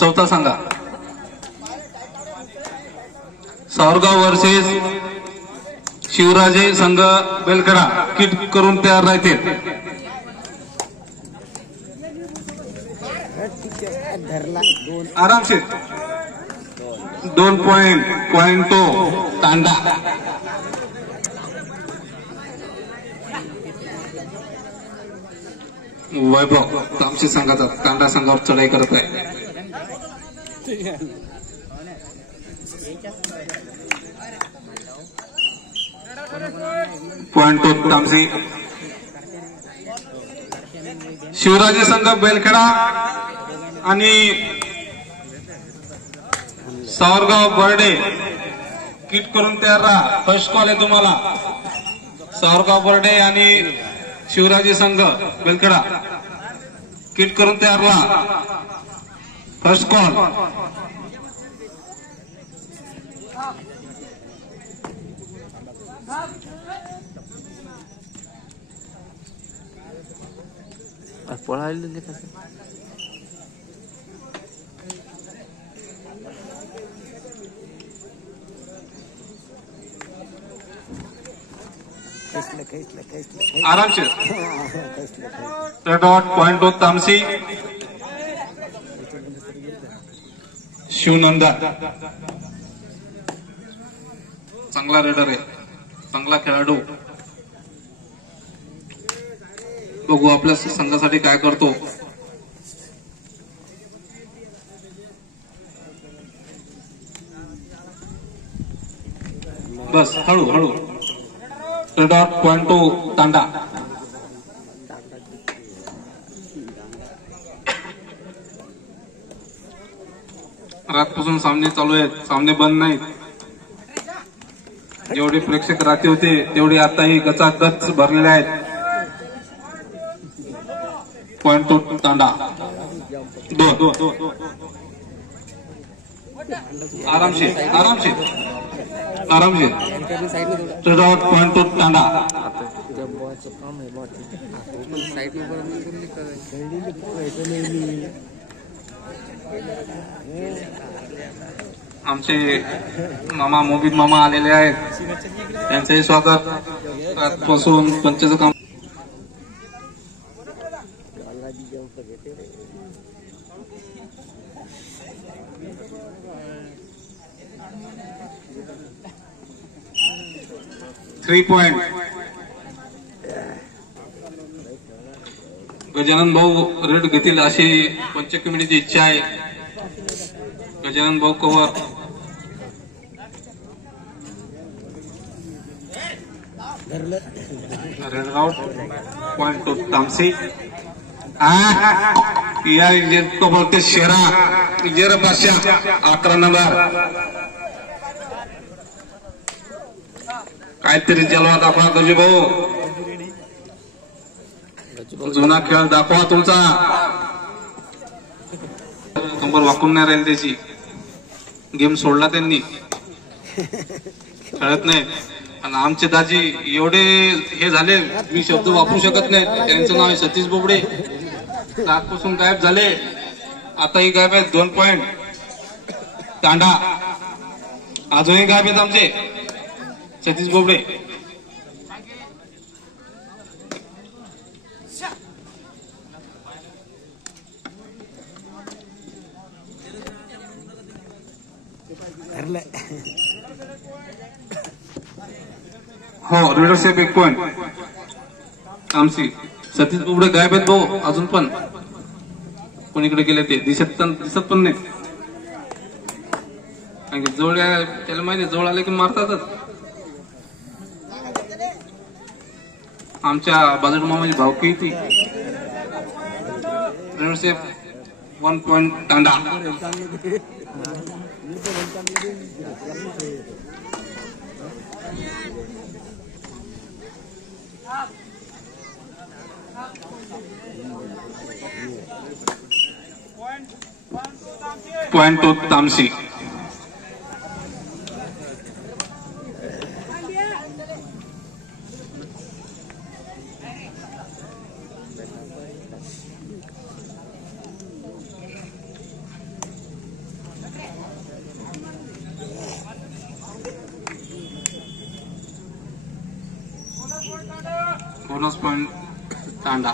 चौथा संघ सावरगाव वर्सेस शिवराजे संघ बेलकडा किट करून तयार राहतील. आरामशीर 2 पॉइंट तो तांडा. वैभव तामशी संघाचा तांडा संघावर चढाई करत आहे. पॉइंट तो तामसी. शिवराजे संघ बेलखेडा आणि सावरगाव बर्डे किट करून तयार राहा. फर्स्ट कॉल आहे तुम्हाला. सावरगाव बर्डे आणि शिवराजे संघ बेलखेडा किट करून तयार राहा. First call. पळायला कसं आरामशीर. डॉट पॉइंट टू तामसी. शिवनंदा चांगला रेडर आहे, चांगला खेळाडू. बघू आपल्या संघासाठी काय करतो. बस हळू हळू. डॉट पॉइंट टू तांडा. रातपासून सामने चालू आहेत, सामने बंद नाहीत. जेवढे प्रेक्षक रात्री होते तेवढे आताही गचागच भरलेले आहेत. पॉइंट टू तांडा. 2 आरामशीर आरामशीर आरामशीर. डॉट पॉइंट टू तांडा. आमचे मामा मोबित मामा आलेले आहेत, त्यांचंही स्वागत. रातपासून पंचाचं काम. Three point. गजानन भाऊ रेड घेतील अशी पंच कमिटीची इच्छा आहे. गजानन भाऊ cover. Red out. Point two तामसी. को बोलते शेरा जेर बादशाह 11 नंबर. काहीतरी जलवा दाखवा गजू भाऊ. जुना खेळ दाखवा तुमचा. कंबर वाकून नाही राहील त्याची. गेम सोडला त्यांनी, खेळत नाही. आणि आमचे दाजी एवढे हे झाले, मी शब्द वापरू शकत नाही. त्यांचं नाव आहे सतीश बोबडे. रातपासून गायब झाले, आताही गायब आहेत. 2 पॉइंट तांडा. अजूनही गायब आहेत आमचे सतीश बोबडे. हो रीडरशिप 1 पॉइंट तामसी. सतीश बोबडे गायब आहेत भाऊ. अजून पण कोणीकडे गेले ते दिसत पण नाही. जवळ त्याला माहिती, जवळ आले की मारतातच. आमच्या बाजू मामाची भावकी ती. रीडरशिप 1 पॉइंट तांडा. पॉइंट टू तामसी. बोनस पॉइंट तांडा.